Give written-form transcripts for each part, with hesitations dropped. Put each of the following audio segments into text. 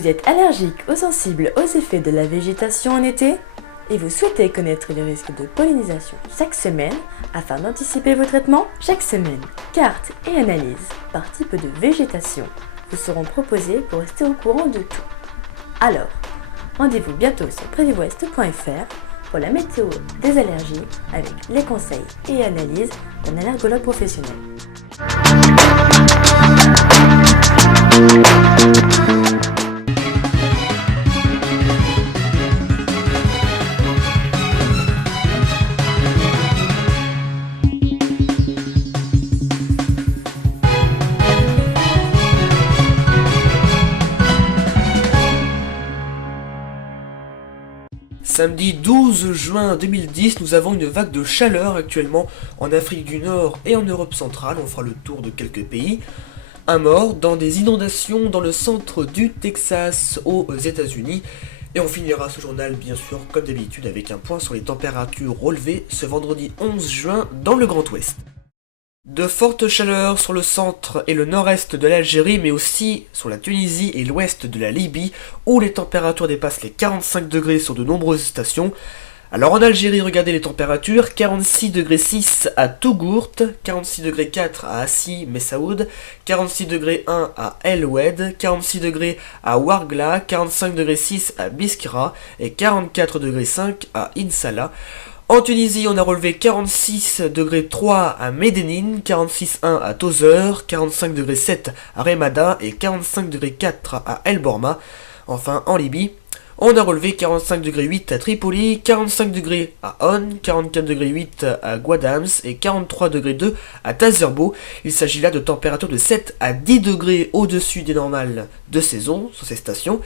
Vous êtes allergique ou sensible aux effets de la végétation en été et vous souhaitez connaître les risques de pollinisation chaque semaine afin d'anticiper vos traitements? Chaque semaine, cartes et analyses par type de végétation vous seront proposées pour rester au courant de tout. Alors, rendez-vous bientôt sur prévivouest.fr pour la météo des allergies avec les conseils et analyses d'un allergologue professionnel. Samedi 12 juin 2010, nous avons une vague de chaleur actuellement en Afrique du Nord et en Europe centrale. On fera le tour de quelques pays. Un mort dans des inondations dans le centre du Texas aux États-Unis. Et on finira ce journal bien sûr comme d'habitude avec un point sur les températures relevées ce vendredi 11 juin dans le Grand Ouest. De fortes chaleurs sur le centre et le nord-est de l'Algérie, mais aussi sur la Tunisie et l'ouest de la Libye, où les températures dépassent les 45 degrés sur de nombreuses stations. Alors en Algérie, regardez les températures, 46 degrés 6 à Tougourt, 46 degrés 4 à Assi Messaoud, 46 degrés 1 à El Oued, 46 degrés à Ouargla, 45 degrés 6 à Biskra et 44 degrés 5 à Insala. En Tunisie, on a relevé 46 degrés 3 à Médénine, 46,1 à Tozeur, 45 degrés 7 à Remada et 45 degrés 4 à El Borma. Enfin, en Libye, on a relevé 45 degrés 8 à Tripoli, 45 degrés à On, 44 degrés 8 à Guadams et 43 degrés 2 à Tazerbo. Il s'agit là de températures de 7 à 10 degrés au-dessus des normales de saison sur ces stations.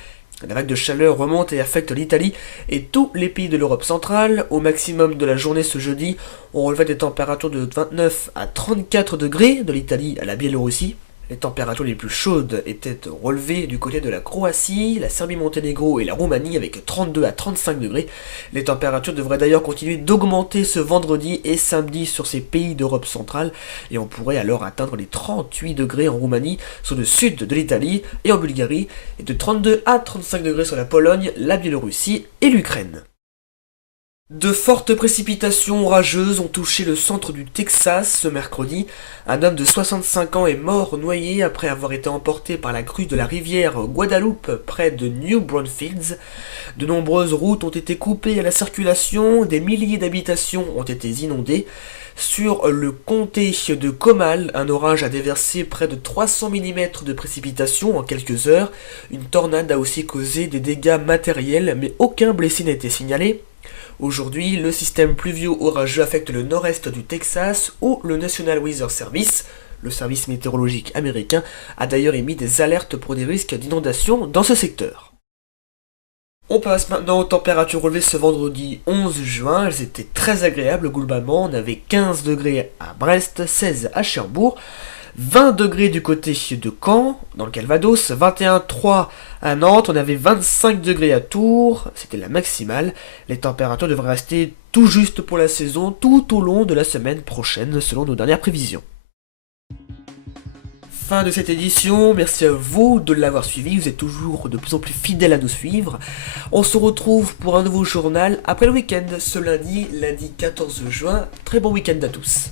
La vague de chaleur remonte et affecte l'Italie et tous les pays de l'Europe centrale. Au maximum de la journée ce jeudi, on relevait des températures de 29 à 34 degrés de l'Italie à la Biélorussie. Les températures les plus chaudes étaient relevées du côté de la Croatie, la Serbie-Monténégro et la Roumanie avec 32 à 35 degrés. Les températures devraient d'ailleurs continuer d'augmenter ce vendredi et samedi sur ces pays d'Europe centrale et on pourrait alors atteindre les 38 degrés en Roumanie, sur le sud de l'Italie et en Bulgarie, et de 32 à 35 degrés sur la Pologne, la Biélorussie et l'Ukraine. De fortes précipitations orageuses ont touché le centre du Texas ce mercredi. Un homme de 65 ans est mort noyé après avoir été emporté par la crue de la rivière Guadalupe près de New Braunfels. De nombreuses routes ont été coupées à la circulation, des milliers d'habitations ont été inondées. Sur le comté de Comal, un orage a déversé près de 300 mm de précipitations en quelques heures. Une tornade a aussi causé des dégâts matériels, mais aucun blessé n'a été signalé. Aujourd'hui, le système pluvio-orageux affecte le nord-est du Texas où le National Weather Service, le service météorologique américain, a d'ailleurs émis des alertes pour des risques d'inondation dans ce secteur. On passe maintenant aux températures relevées ce vendredi 11 juin, elles étaient très agréables globalement, on avait 15 degrés à Brest, 16 à Cherbourg, 20 degrés du côté de Caen, dans le Calvados, 21,3 à Nantes, on avait 25 degrés à Tours, c'était la maximale. Les températures devraient rester tout juste pour la saison, tout au long de la semaine prochaine, selon nos dernières prévisions. Fin de cette édition, merci à vous de l'avoir suivi, vous êtes toujours de plus en plus fidèles à nous suivre. On se retrouve pour un nouveau journal après le week-end, ce lundi 14 juin. Très bon week-end à tous.